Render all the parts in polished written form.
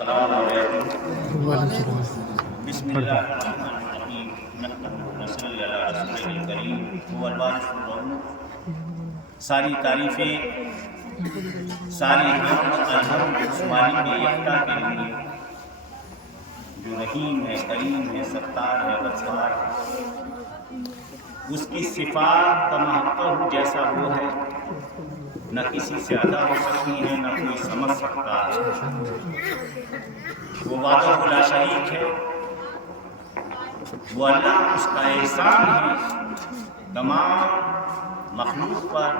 السلام علیکم بسم اللہ الرحمن الرحیم نحمدہ صلی اللہ علیہ وسلم کریم والوالد ساری تعریفیں ساری حمد اس مالک یکتا کے لیے جو رحیم ہے، کریم ہے، ستار ہے، غفار ہے۔ اس کی صفات تمام جیسا وہ ہے، نہ کسی سے ادا ہو سکتی ہے، نہ کوئی سمجھ سکتا ہے۔ وہ وحدہ لا شریک ہے، وہ اللہ، اس کا احسان ہے تمام مخلوق پر۔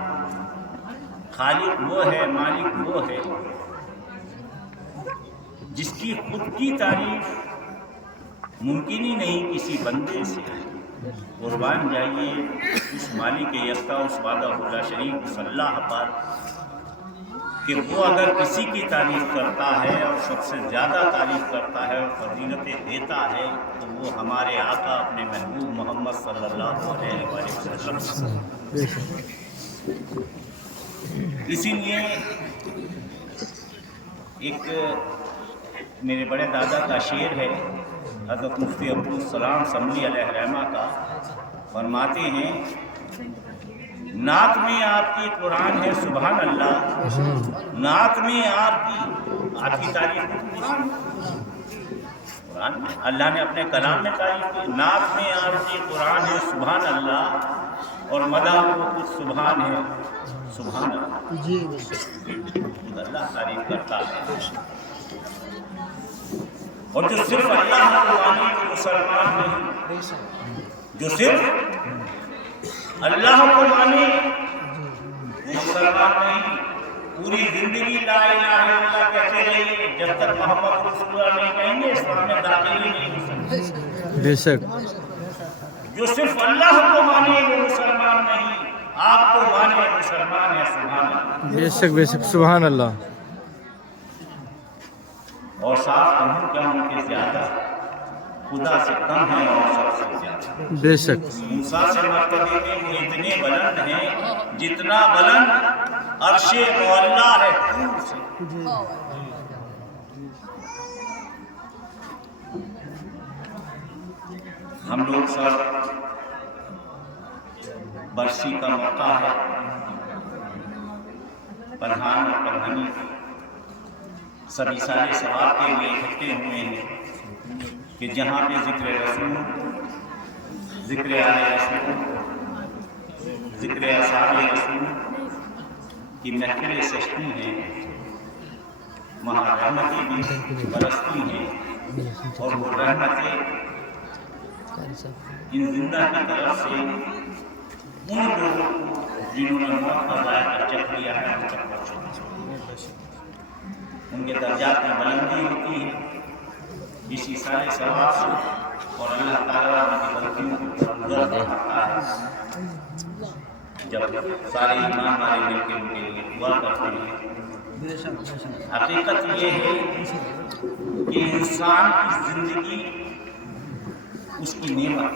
خالق وہ ہے، مالک وہ ہے جس کی خود کی تعریف ممکن ہی نہیں کسی بندے سے۔ قربان جائیے اس مالک یکتا، اس وحدہ لا شریک، اس اللہ پر کہ وہ اگر کسی کی تعریف کرتا ہے اور سب سے زیادہ تعریف کرتا ہے اور فضیلتیں دیتا ہے تو وہ ہمارے آقا اپنے محبوب محمد صلی اللہ علیہ وسلم۔ اسی لیے ایک میرے بڑے دادا کا شعر ہے، حضرت مفتی عبدالسلام سملی علیہ رحمہ کا، فرماتے ہیں نعت میں آپ کی قرآن ہے سبحان اللہ، نعت میں آپ کی تعریف قرآن میں اللہ نے اپنے کلام میں تعریف کی، نعت میں آپ کی قرآن ہے سبحان اللہ، اور مدح کو کچھ سبحان ہے سبحان اللہ، اللہ تعریف کرتا ہے۔ اور جو صرف اللہ کو مانے وہ مسلمان نہیں، جو صرف اللہ کو مانے وہ مسلمان نہیں۔ پوری زندگی لا الہ الا اللہ کہتے رہیے، جب تک محمد رسول اللہ نہیں کہیں گے اسلام میں داخل ہی نہیں ہو سکتے۔ بے شک جو صرف اللہ کو مانے وہ مسلمان نہیں، آپ کو مانے مسلمان ہے، سبحان اللہ۔ بے شک بے شک سبحان اللہ۔ اور صاف کہوں کیا ان کے زیادہ خدا سے کم ہے اور سب سے زیادہ۔ بے شک موسیٰ سے مرتبے میں وہ اتنے بلند ہیں جتنا بلند عرش معلیٰ ہے طور سے۔ ہم لوگ سب برسی کا موقع ہے، پردھان اور پردھانی سب اِسارے ثواب کے لیے اکٹھے ہوئے ہیں کہ جہاں پہ ذکر رسول، ذکر آل رسول، ذکر اصحاب رسول کی محفلیں سجتی ہیں، وہاں رحمتیں بھی برستی ہیں، اور وہ رحمتیں ان زندہ کی طرف سے ان لوگوں کو جنہوں نے موت کا ذائقہ چکھ لیا ہے ان تک پہنچتی ہیں، ان کے درجات میں بلندی ہوتی ہے اسی سارے ثواب سے، اور اللہ تعالیٰ ان کی غلطیوں کو پورا دکھاتا ہے۔ جب سارے ایمان والے مل کے ان کے لیے دعا کرتے ہیں، حقیقت یہ ہے کہ انسان کی زندگی اس کی نعمت،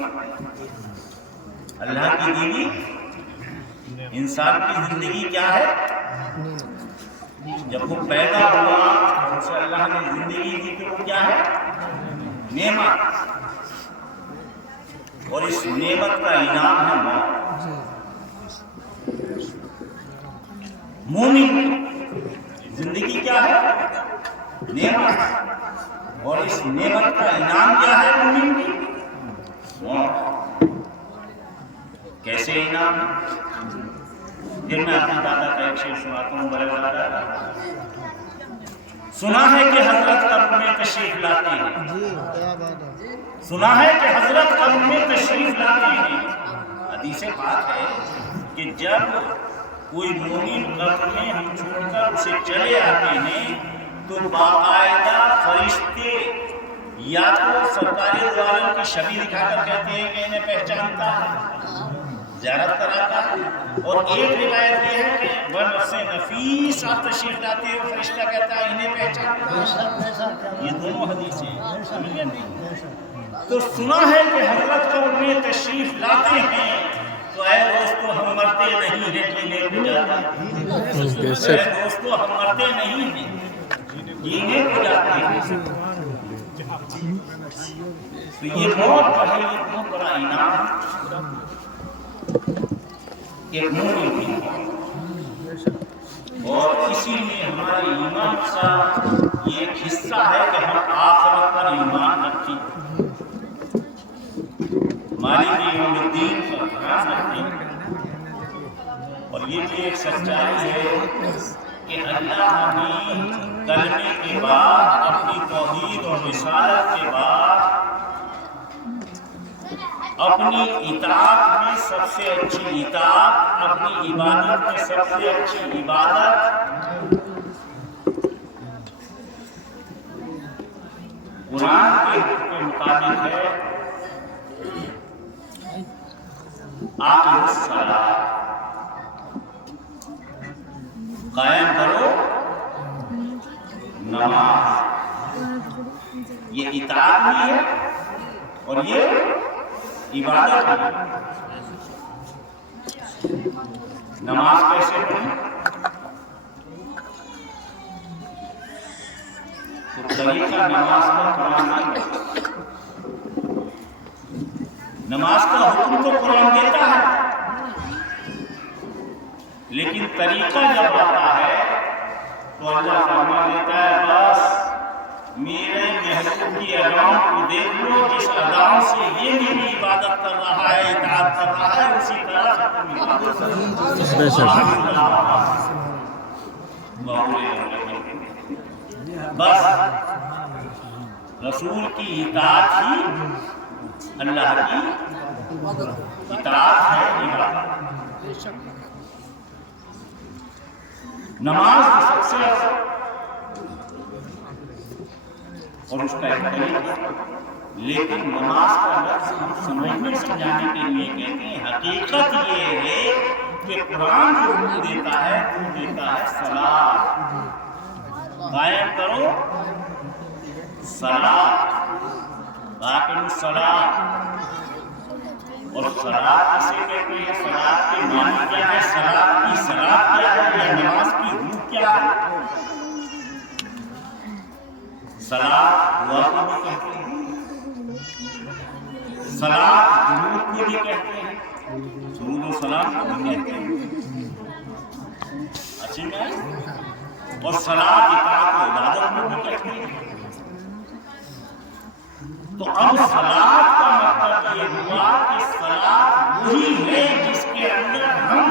اللہ کی دیوی انسان کی زندگی کیا ہے؟ جب وہ پیدا ہوا اسے اللہ نے زندگی دی تو وہ کیا ہے؟ نعمت، اور اس نعمت کا انعام ہے موت۔ مومن زندگی کیا ہے؟ نعمت، اور اس نعمت کا انعام کیا ہے مومن کی؟ موت۔ کیسے انعام؟ پھر میں اپنے دادا کا ایک شعر سناتا ہوں، بڑے دادا کا۔ سنا ہے کہ حضرت قبر میں تشریف لاتے ہیں، سنا ہے کہ حضرت قبر میں تشریف لاتے ہیں۔ حدیث پاک ہے کہ جب کوئی مومن قبر میں ہم چھوڑ کر اسے چلے آتے ہیں تو باقاعدہ فرشتے یا تو سرکار دو عالم کی شبیہ دکھا کر کہتے ہیں کہ انہیں پہچانتا ہے، زیارت کراتا ہے، اور ایک روایت یہ ہے کہ وہ نفس نفیس آپ تشریف لاتے ہیں، فرشتہ کہتا ہے انہیں پہچانتا ہے۔ یہ دونوں حدیثیں ہیں، سمجھے نہیں؟ تو سنا ہے کہ حضرت قبر میں تشریف لاتے ہیں تو اے دوستو ہم مرتے نہیں ہیں جینے کو جاتا ہے، اے دوستو ہم مرتے نہیں ہیں جینے کو جاتے ہیں. تو یہ موت جو ہے یہ بہت بڑا انعام ہے ایک مومن کی. اور اسی لیے ہمارے ایمان کا یہ ایک حصہ ہے کہ ہم آخرت پر ایمان رکھیں، مالک یوم الدین پر دھیان رکھیں. اور یہ بھی ایک سچائی ہے کہ اللہ نے کلمے کے بعد اپنی توحید اور رسالت کے بعد اپنی اطاعت میں سب سے اچھی اطاعت، اپنی عبادت میں سب سے اچھی عبادت قرآن کے حکم کے مطابق ہے. آقم الصلاۃ، قائم کرو نماز. یہ اطاعت بھی ہے اور یہ عبادت بھی ہے. نماز کیسے پڑھیں؟ تو طریقہ نماز کا قرآن نہیں ہے. نماز کا حکم تو قرآن دیتا ہے، لیکن طریقہ جب آتا ہے تو اللہ فرما دیتا ہے بس میرے محبوب کی اداؤں کو دیکھ لو، جس اداؤں سے یہ میری عبادت کر رہا ہے، اطاعت کر رہا ہے، اسی طرح سے تم عبادت کرو. بس رسول کی اطاعت ہی اللہ کی اطاعت ہے، عبادت. نماز کی سب سے اور اس کا ایک طریقہ، لیکن نماز کا لفظ ہم سمجھنے سمجھانے کے لیے کہتے ہیں. حقیقت یہ ہے کہ قرآن جو حکم دیتا ہے وہ دیتا ہے صلاۃ، قائم کرو صلاۃ، قائم الصلاۃ. اور صلاۃ کسے کہتے ہیں؟ صلاۃ کے معنی کیا ہے؟ صلاۃ کی صلاۃ کیا ہے یا نماز کی روح کیا ہے؟ صلاۃ دعا کو بھی کہتے ہیں، صلاۃ درود کو بھی کہتے ہیں، درود و سلام کو بھی کہتے ہیں. اچھی بات. اور صلاۃ اطاعت و عبادت کو بھی کہتے ہیں. تو اب صلاۃ کا مطلب یہ ہوا کہ صلاۃ وہی ہے جس کے اندر ہم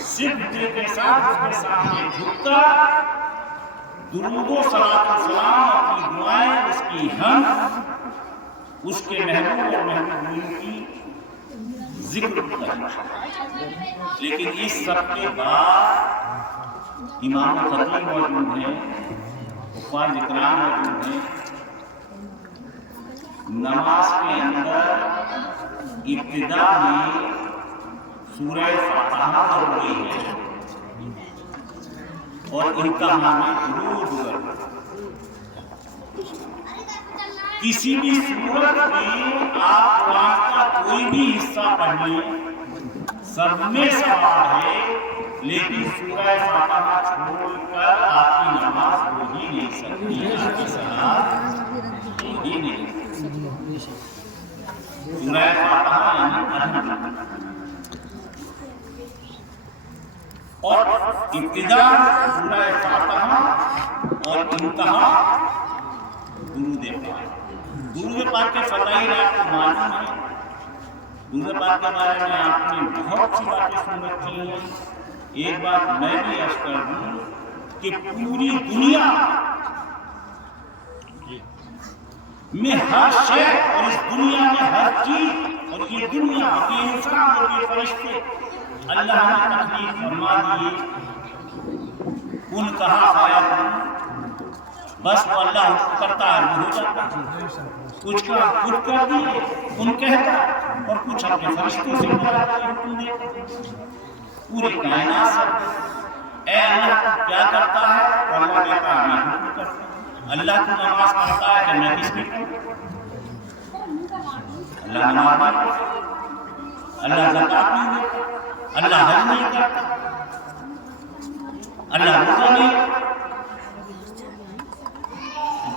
صرف دل کے ساتھ اس کے سامنے جھک کر درود و صلاۃ و سلام، اپنی دعائیں، اس کی حمد، اس کے محبوب اور محبوبین کی ذکر کرنا. لیکن اس سب کے بعد امام خطیب موجود ہیں، حفاظ اکرام موجود ہیں. نماز کے اندر ابتدا میں سورہ فاتحہ ضروری ہے اور انتہا میں درود. کسی بھی صورت میں آپ قرآن کا کوئی بھی حصہ پڑھ لیں، سب میں ثواب ہے، لیکن سورہ فاتحہ چھوڑ کر آپ کی نماز ہو ہی نہیں سکتی، آپ کی صلاۃ ہو ہی نہیں سکتی. سورہ فاتحہ یعنی پڑھنا، اور ابتدا سورہ فاتحہ اور انتہا درود پاک. درود پاک کے فضائل آپ کو معلوم ہے. درود پاک کے بارے میں آپ نے بہت سی باتیں سن رکھی ہیں. ایک بات میں بھی عرض کر دوں کہ پوری دنیا میں ہر شے اور اس دنیا میں ہر چیز، اور یہ دنیا اور یہ انسان اور یہ فرشتے اللہ نے تخلیق فرما دیے. کن کہا فیکون، بس وہ اللہ حکم کرتا ہے وہ ہو جاتا ہے. کچھ کا خود کر دیے ان کہتا، اور کچھ اپنے فرشتوں سے حکم دیتا. پورے کائنات سے اے اللہ کیا کرتا ہے؟ اللہ کہتا ہے میں حکم کرتا ہوں. اللہ کو نماز پڑھتا ہے کہ میں کس کی پڑھوں؟ اللہ نماز نہیں پڑھتا، اللہ زکات نہیں دیتا، اللہ حج نہیں کرتا، اللہ روزہ نہیں.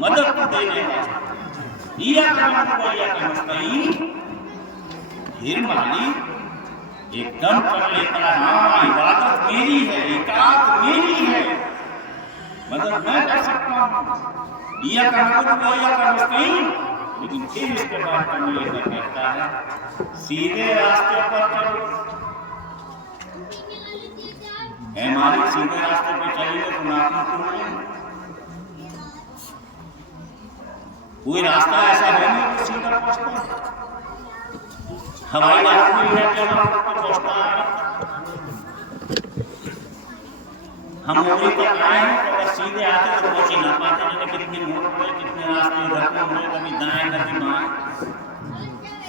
مدد تو دینے والا ایاک نعبد و ایاک نستعین۔ پھر مالک ایک دم کر لیتا ہے ہاں عبادت میری ہے، اطاعت میری ہے، مدد میں کر سکتا ہوں، ایاک نعبد و ایاک نستعین۔ لیکن پھر اس کے بعد کرنے کا کہتا ہے سیدھے راستے پر چلو۔ اے مالک سیدھے راستے پہ چلیں گے تو ناکام کیوں نہیں؟ کوئی راستہ ایسا ہے نہیں کہ سیدھا پہنچتا، ہوائی جہاز بھی ہے کہ وہاں پر پہنچتا ہے۔ ہم عمری تک آئے ہیں تو اگر سیدھے آتے تو پہنچ ہی نہ پاتے، لیکن کتنے موڑ ہوئے، کتنے راستے ادھر کو ہوئے، کبھی دائیں کبھی بائیں۔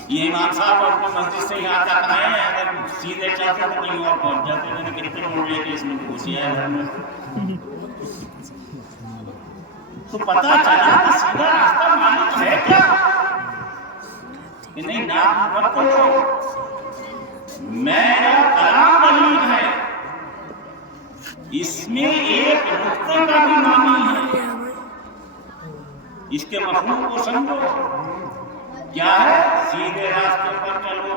یہ امام صاحب اپنی مسجد سے یہاں تک آئے ہیں، اگر سیدھے چلتے تو کہیں اور پہنچ جاتے، لیکن کتنے موڑ لے کے اس میں گھسی ہے گھر میں۔ تو پتہ چلا کہ سیدھا راستہ مالک ہے کیا کہ نہیں؟ نام رکھو، میرا کلام دلیل ہے، اس میں ایک نقطے کا بھی معنی ہے، اس کے مفہوم کو سمجھو۔ کیا ہے؟ سیدھے راستے پر چلو،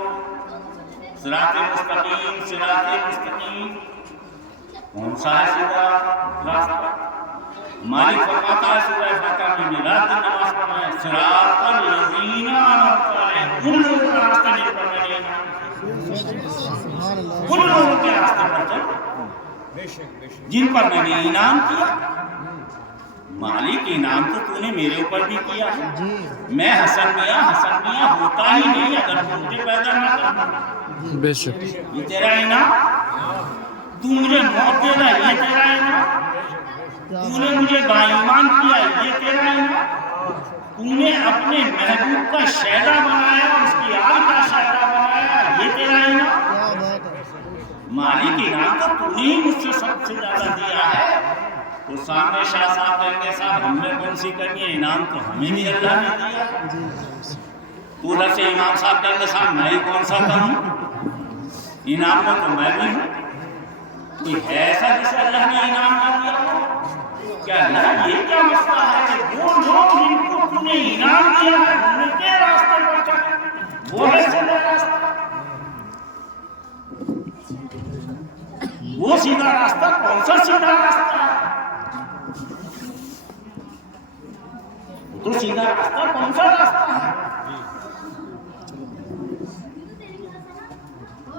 صراط مستقیم، صراط مستقیم۔ کون سا ہے سیدھا راستہ؟ مالک فرماتا ہے سورہ فاتحہ میں رات کی نماز پڑھنا ہے، صراط الذین انعمت علیہم، ان لوگوں کا راستہ جن پر میں نے ان لوگوں کے راستے پر چل جن پر میں نے انعام کیا۔ مالک انعام تو نے میرے اوپر بھی کیا ہے، میں حسن میاں ہوتا ہی نہیں اگر تو مجھے پیدا نہ کرتا۔ بے شک یہ تیرا انعام، تو مجھے موت دے رہا ہے، یہ تیرا انعام، تو نے مجھے باایمان کیا، یہ تیرا انعام، تو نے اپنے محبوب کا شہدا بنایا، اس کی آل کا شہدا بنایا، یہ تیرا انعام۔ مالک انعام تو نے ہی مجھ سے سب سے زیادہ دیا ہے۔ تو سامنے شاہ صاحب کہیں گے صاحب ہم نے کون سی کرنی ہے، انعام تو ہمیں بھی اللہ نے دیا۔ تو ادھر سے امام صاحب کہیں گے صاحب میں ہی کون سا کروں، انعام میں تو میں بھی ہوں۔ کوئی ہے ایسا جسے اللہ نے انعام نہ دیا ہو؟ کیا اللہ یہ کیا مسئلہ ہے کہ وہ لوگ جن کو تم نے انعام دیا ہے ان کے راستے پر چلے، وہ ہے سیدھا راستہ، وہ سیدھا راستہ کون سا سیدھا راستہ ہے؟ تو سیدھا راستہ کون سا راستہ ہے؟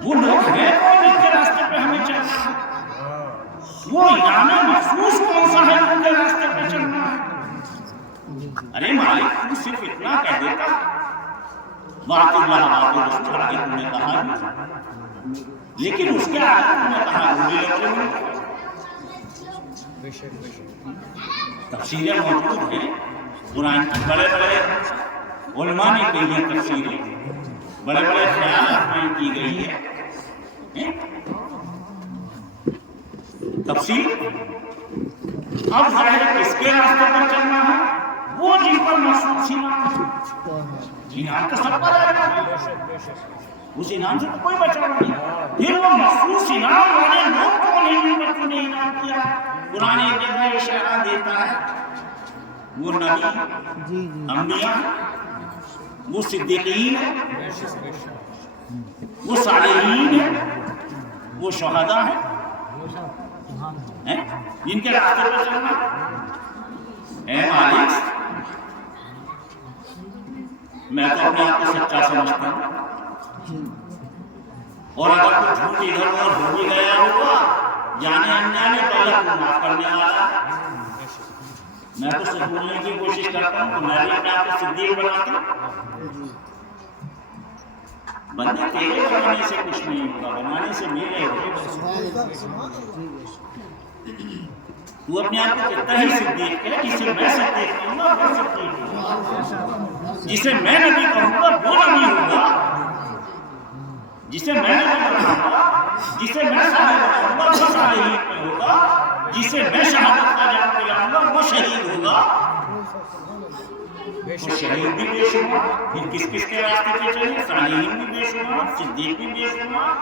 وہ لوگ ہیں کون جن کے راستے پہ ہمیں چلنا ہے؟ وہ انعام مخصوص کون سا ہے ان کے راستے پہ چلنا ہے؟ ارے مالک تو صرف اتنا کہہ دیتا وَأَطِیعُوا اللَّهَ وَأَطِیعُوا الرَّسُولَ، آگے تم نے کہا نہیں، لیکن اس کے آگے تم نے کہا تفسیریں موجود ہیں قرآن کی، بڑے بڑے علماء نے کہی ہیں تفسیریں، بڑے بڑے خیالات میں کی گئی ہے تفسیر۔ اب ظاہر کس کے راستے پر چلنا ہے؟ وہ جن پر مخصوص انعام ہے، انعام تو سب پر ہے، اس انعام سے تو کوئی بچا نہیں۔ پھر وہ مخصوص انعام والے لوگ کون ہیں جن پر تم نے انعام کیا ہے؟ قرآن ایک جگہ اشارہ دیتا ہے، وہ نبی، انبیاء، وہ صدیقین ہیں، وہ صالحین ہیں، وہ شہداء ہیں جن کے راستے پر چلنا۔ اے مالک میں تو اپنے آپ کو سچا سمجھتا ہوں، اور اگر کچھ جھوٹ ادھر ادھر ہو بھی گیا ہوگا جانے انجانے تو اللہ کو معاف کرنے والا ہے۔ میں تو سچ بولنے کی کوشش کرتا ہوں تو میں بھی اپنے آپ کو صدیق بناتا ہوں۔ بندے تیرے بنانے سے کچھ نہیں ہوگا، بنانے سے میرے ہوگا۔ تو اپنے آپ کو کہتا ہی صدیق ہے، جسے میں صدیق کہوں گا وہ صدیق ہوگا، جسے میں نبی کہوں گا وہ نبی ہوگا، جسے میں نبی بناؤں گا، جسے میں صالح بناؤں گا وہ صالحین میں ہوگا، جسے میں شہادت کا جام پلاؤں گا وہ شہید ہوگا۔ وہ شہید بھی بے شمار، پھر کس کس کے راستے پہ چلے، صالحین بھی بے شمار، صدیق بھی بے شمار۔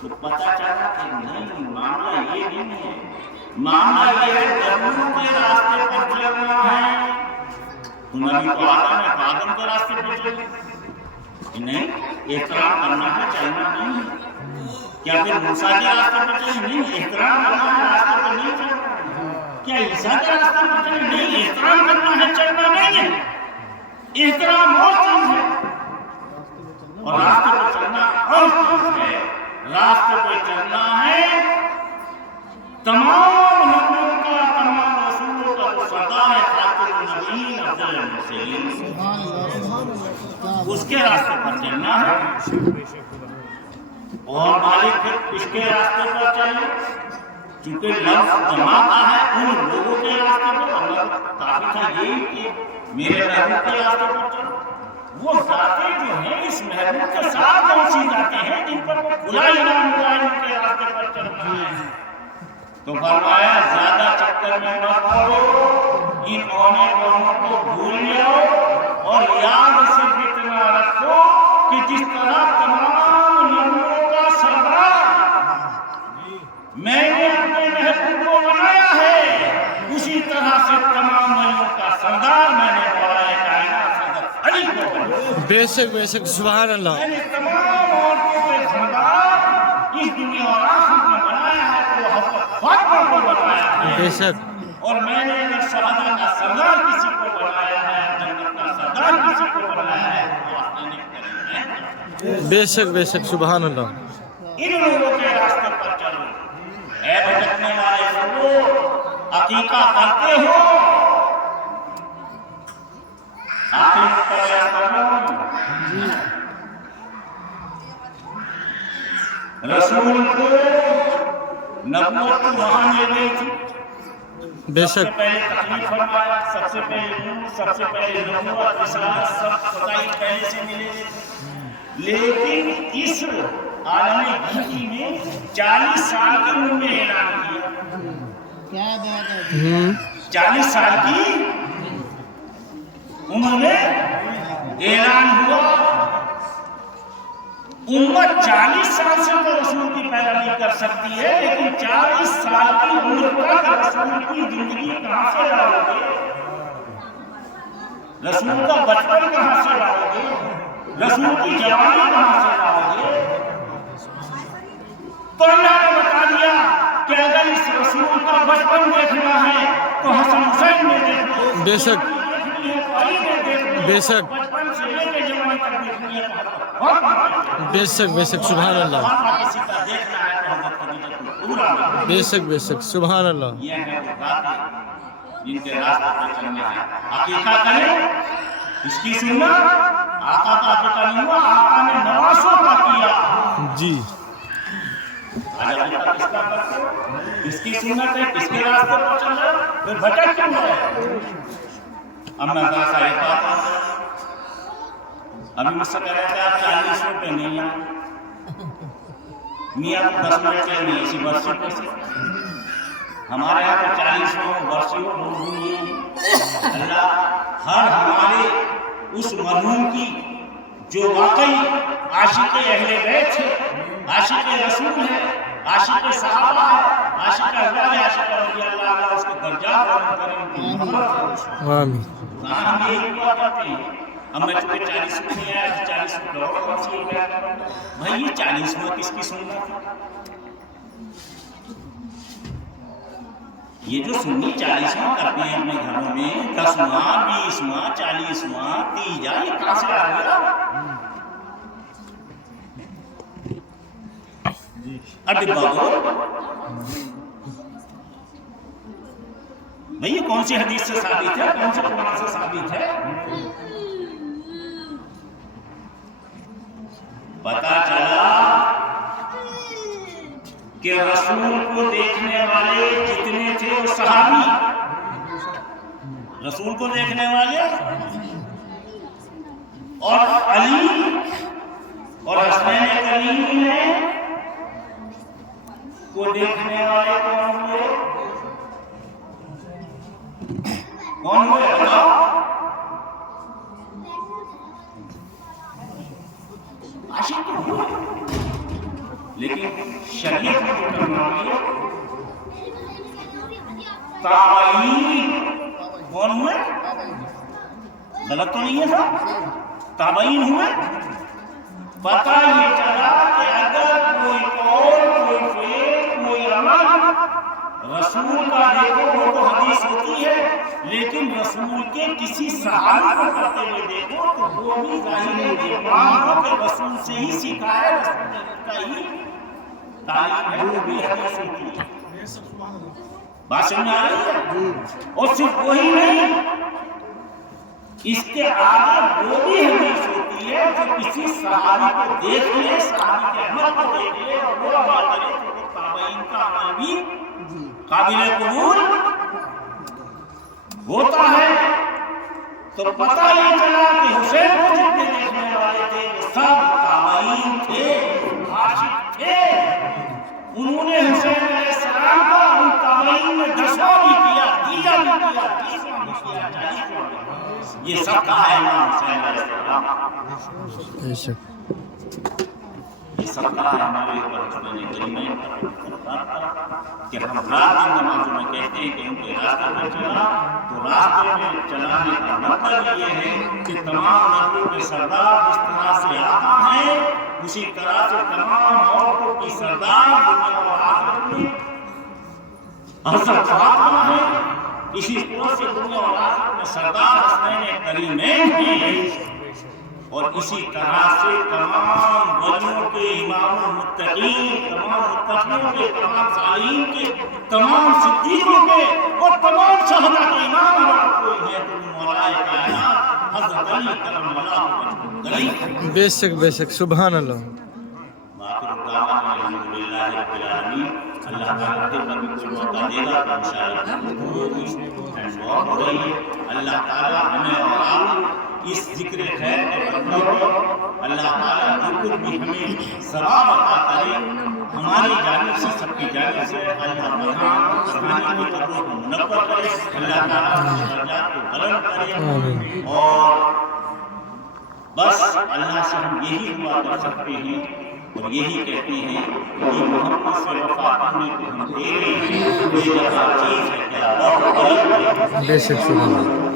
تو پتہ چلا کہ نہیں، معاملہ یہ نہیں ہے، معاملہ یہ ہے نبیوں کے راستے پر چلنا ہے، تو نبی کو آدم ہے تو آدم کے راستے پہ چلے نہیں، احترام کرنا ہے، چلنا نہیں ہے۔ کیا پھر موسیٰ کے راستے پہ چلے نہیں، احترام کرنا ہے، راستے پہ نہیں چلنا۔ کیا عیسیٰ کے راستے پہ چلے نہیں، احترام کرنا ہے، چلنا نہیں ہے۔ احترام اور چیز ہے اور راستے پہ چلنا اور چیز ہے۔ راستے پہ چلنا ہے تمام نبیوں کا، تمام رسولوں کا جو سردار ہے خاتم النبیین افضل المرسلین، اس کے راستے پر چلنا ہے۔ اور مالک پھر اس کے راستے پر چلے، چونکہ لفظ جمع کا ہے ان لوگوں کے راستے پر، اللہ کافی تھا یہی کہ میرے محبوب کے راستے پر چلو۔ وہ ذاتیں جو ہیں اس محبوب کے ساتھ کون سی ذاتیں ہیں جن پر کھلا انعام ہوا ہے، ان کے راستے پر چلنا ہے۔ تو فرمایا زیادہ چکر میں مت پڑو، ان اونے قوموں کو بھول جاؤ اور یاد صرف اتنا رکھو کہ جس طرح تمام نبیوں کا سردار میں نے اپنے محبوب کو بنایا ہے، اسی طرح سے تمام نبیوں کا سردار میں نے بنایا کائنات حضرت علی کو بنایا۔ بے شک بے شک، سبحان اللہ۔ میں نے تمام عورتوں کے سردار اس دنیا اور آخرت میں بنایا ہے تو حضرت فاطمہ کو بنایا ہے۔ بے شک۔ اور میں نے اگر شہادہ کا سردار کسی کو بنایا ہے، جنت کا سردار کسی کو بنایا ہے تو آسمانی کریم ہے۔ بے شک بے شک، سبحان اللہ۔ ان لوگوں کے راستے پر چلو۔ اے بھٹکنے والے لوگوں، عقیقہ کرتے ہو؟ عقیقہ کرو۔ رسول کو نبوت وہاں مل گئی تھی، بے سب سے شک پہلے تکلیف فرمایا، سب سے پہلے نور، سب سے پہلے نبوت، رسالت، سب ستائش پہلے سے ملے، لیکن اس عالم گیتی میں 40 سال کی عمر میں اعلان کیا۔ 40 سال کی عمر میں اعلان ہوا۔ امت 40 سال سے تو رسول کی پیروی کر سکتی ہے، لیکن 40 سال کی عمر تک رسول کی زندگی کہاں سے لاؤ گے؟ رسول کا بچپن کہاں سے لاؤ گے؟ رسول کی جوانی کہاں سے لاؤ گے؟ تو اللہ نے بتا دیا کہ اگر اس رسول کا بچپن دیکھنا ہے تو حسن حسین میں دیکھو، بے شک دیکھنی ہے تو علی میں دیکھو، بے شک بچپن سے لے کے جوانی تک دیکھنی ہے تو فاطمہ۔ بے شک بے شک، سبحان اللہ۔ فاطمہ کسی کا دیکھنا ہے تو حضرت خدیجہ الکبریٰ۔ بے شک بے شک، سبحان اللہ۔ یہ ہے وہ ذاتیں جن کے راستے پہ چلنا ہے۔ عقیقہ کریں، اس کی سنت آقا کا عقیقہ نہیں ہوا، آقا نے نواسوں کا کیا۔ جی آج عقیقہ کس کا کرتے ہو؟ کس کی سنت ہے، کس کے راستے پر چل رہے ہو؟ پھر بھٹک کیوں رہے؟ اب میں ذرا سا ایک بات آتا ہوں، ابھی مجھ سے کہہ رہے تھے آپ 40 پہ نہیں آئے، میاں تو 10 منٹ چل نہیں اسی برسی پہ سے ہمارے یہاں تو 40 برسی ہو موضوع نہیں ہے۔ اللہ ہر ہمارے اس مرحوم کی جو واقعی عاشق اہل بیت ہے، عاشق رسول ہے، عاشق صحابہ ہے، عاشق اللہ ہے، عاشق رضی اللہ عنہ، اس کے درجات بلند کریں، ان کی محبت کریں۔ آمین۔ ہم یہی دعا کرتے ہیں۔ اب میں چونکہ 40 میں نہیں آیا، 40 میں اور کون سی بھائی یہ 40واں کس کی سننا تھا؟ یہ جو سنی 40واں کرتے ہیں اپنے گھروں میں، 10واں 20واں 40واں 30واں، یہ کہاں سے آ گیا؟ ڈبہ دو بھائی، یہ کون سی حدیث سے ثابت ہے، کون سے قرآن سے ثابت ہے؟ پتا چلا کہ رسول کو دیکھنے والے جتنے تھے وہ صحابی، رسول کو دیکھنے والے اور علی اور حسنین کریم کو دیکھنے والے کون ہوئے؟ کون ہوئے بتاؤ؟ عاشق ہوئے، لیکن شریعت میں جو ٹرمینالوجی تابعین کون ہوئے؟ غلط تو نہیں ہے صاحب؟ تابعین ہوئے. پتہ یہ چلا کہ اگر کوئی قول، کوئی فعل، کوئی عمل رسول کا دیکھو وہ تو حدیث ہوتی ہے، لیکن رسول کے کسی صحابی کو کرتے ہوئے دیکھو تو وہ بھی ظاہر ہے کہ مانو کہ رسول سے ہی سیکھا ہے، رسول نے کا ہی تعلیم ہے، وہ بھی حدیث ہوتی ہے. بات سمجھ آ رہی ہے؟ اور صرف وہی نہیں، اس کے آگے وہ بھی حدیث ہوتی ہے جو کسی صحابی کو دیکھ لے، صحابی کے عمل کو دیکھ لے اور وہ عمل کرے تو وہ تابعین کا عمل بھی قابل قبول ہوتا ہے. تو پتہ یہ چلا کہ حسین کو جتنے دیکھنے والے تھے وہ سب تابعین تھے، عاشق تھے. انہوں نے حسین علیہ السلام کا ان تابعین نے 10واں بھی کیا، تیجا بھی کیا، 30واں بھی کیا، 40واں بھی. یہ سب کہا ہے امام حسین علیہ السلام. بے شک یہ سب کہا ہے ہمارے اوپر حسین کریمین کہ ہم رات دن نمازوں میں کہتے ہیں کہ ان کے راستے پر چلا، تو راستے میں چلانے کا مطلب یہ ہے کہ تمام نبیوں کے سردار جس طرح سے آقا ہیں اسی طرح سے تمام عورتوں کی سردار دنیا و آخرت میں حضرت فاطمہ ہے. اسی طرح سے دنیا و آخرت میں سردار حسنین کریمین ہیں، اور اسی طرح سے تمام ولیوں کے امام المتقین، تمام متقیوں کے، تمام صالحین کے، تمام صدیقوں کے اور تمام شہداء کے امام اگر کوئی ہے تو مولا کائنات حضرت علی کرم اللہ وجہہ. بے شک بے شک سبحان اللہ. باقی دعوانا الحمدللہ رب العالمین. اللہ تعالیٰ کے کبھی کوئی موقع دے گا تو انشاءاللہ ہوگی. دعا ہو رہی ہے اللہ تعالیٰ ہمیں اور آپ اس ذکر خیر کے بندوں کو اللہ تعالیٰ بالکل بھی ہمیں ثواب عطا کرے. ہماری جانب سے، سب کی جانب سے اللہ تعالیٰ سبحانہ کی قدروں کو منور کرے، اللہ تعالیٰ کے درجات کو بلند کرے. اور بس اللہ سے ہم یہی دعا کر سکتے ہیں اور یہی کہتے ہیں کہ محمد سے وفا کرنے کو ہم دے رہے ہیں. یہ جگہ چیز ہے کیا بہت غلط ہے. بے شک سبحان اللہ.